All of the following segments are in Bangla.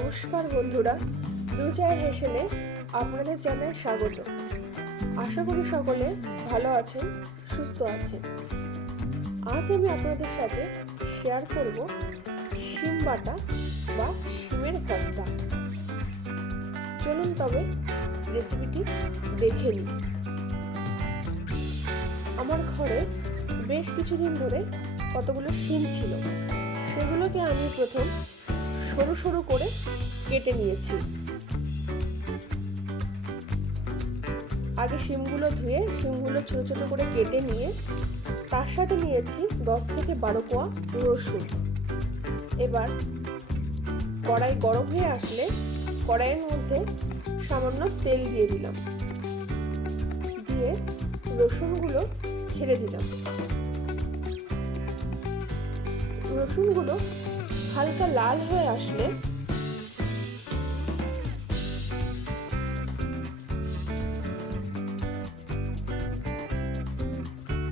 নমস্কার বন্ধুরা, দু চায়ের হেসেলে আপনাদের জানাই স্বাগত। আশা করি সকলে ভালো আছেন, সুস্থ আছেন। আজ আমি আপনাদের সাথে শেয়ার করব শিম বাটা বা শিমের ভর্তা। চলুন তবে রেসিপিটি দেখে নিই। আমার ঘরে বেশ কিছুদিন ধরে কতগুলো শিম ছিল, সেগুলোকে আমি প্রথম সরু সরু করে কেটে নিয়েছি। আগে শিমগুলো ধুয়ে শিমগুলো ছোট ছোট করে কেটে নিয়ে তার সাথে নিয়েছি 10 থেকে 12 কোয়া রসুন। এবার কড়াই গরম হয়ে আসলে কড়াইয়ের মধ্যে সামান্য তেল দিয়ে দিলাম, দিয়ে রসুনগুলো ছেড়ে দিলাম। রসুনগুলো হালকা লাল হয়ে আসলে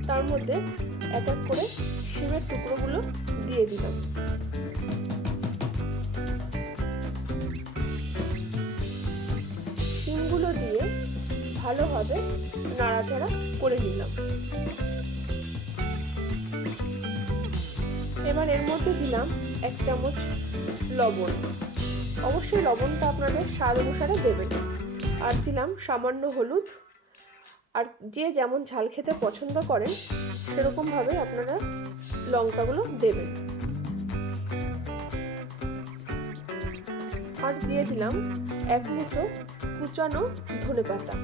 তার মধ্যে এক এক করে শিমের টুকরোগুলো দিয়ে দিলাম। শিমগুলো দিয়ে ভালোভাবে নাড়াচাড়া করে নিলাম। এবার এর মধ্যে দিলাম 1 চামচ লবণ। অবশ্যই লবণটা আপনাদের স্বাদ অনুসারে দেবেন। আর দিলাম সামান্য হলুদ। আর যে যেমন ঝাল খেতে পছন্দ করেন সেরকমভাবে আপনারা লঙ্কাগুলো দেবেন। আর দিয়ে দিলাম 1 মুঠো কুচানো ধনেপাতা।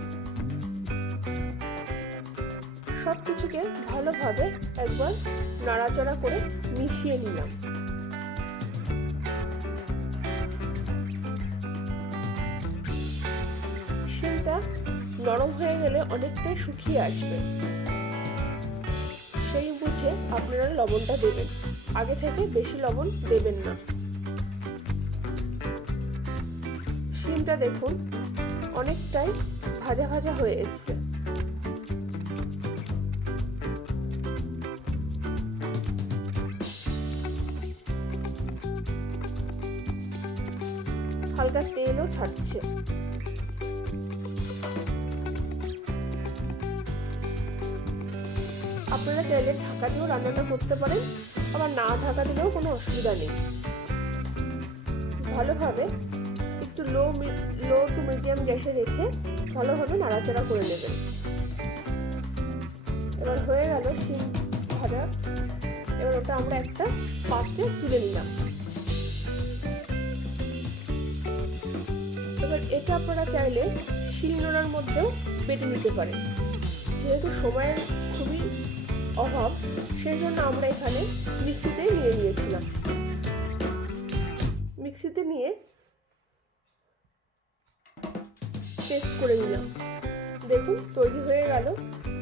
সব কিছুকে ভালোভাবে একবার নাড়াচাড়া করে মিশিয়ে নিলাম। শিমটা নরম হয়ে গেলে অনেকটাই শুকিয়ে আসবে, সেই বুঝে আপনারা লবণটা দেবেন। আগে থেকে বেশি লবণ দেবেন না। শিমটা দেখুন অনেকটাই ভাজা ভাজা হয়ে এসছে। হালকা তেলও ছাড়ছে। আপনারা চাইলে ঢাকা দিয়েও রান্নাটা করতে পারেন, আবার না ঢাকা দিলেও কোনো অসুবিধা নেই। ভালোভাবে একটু লো টু মিডিয়াম গ্যাসে রেখে ভালোভাবে নাড়াচাড়া করে নেবেন। এবার হয়ে গেল শিম ভাজা। এবার ওটা আমরা একটা পাত্রে তুলে নিলাম। এবার এটা আপনারা চাইলে শিলনোড়ার মধ্যেও বেটে নিতে পারেন। যেহেতু সময়ের খুবই অভাব, সেই জন্য আমরা এখানে মিক্সিতে নিয়ে নিয়েছিলাম। মিক্সিতে নিয়ে পেস্ট করে নিলাম। দেখুন তৈরি হয়ে গেল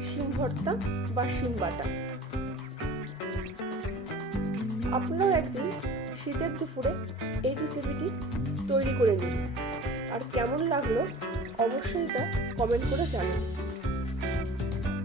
শিম ভর্তা বা শিম বাটা। আপনারাও একদিন শীতের দুপুরে এই রেসিপিটি তৈরি করে নিন। আর কেমন লাগলো অবশ্যই তা কমেন্ট করে জানান।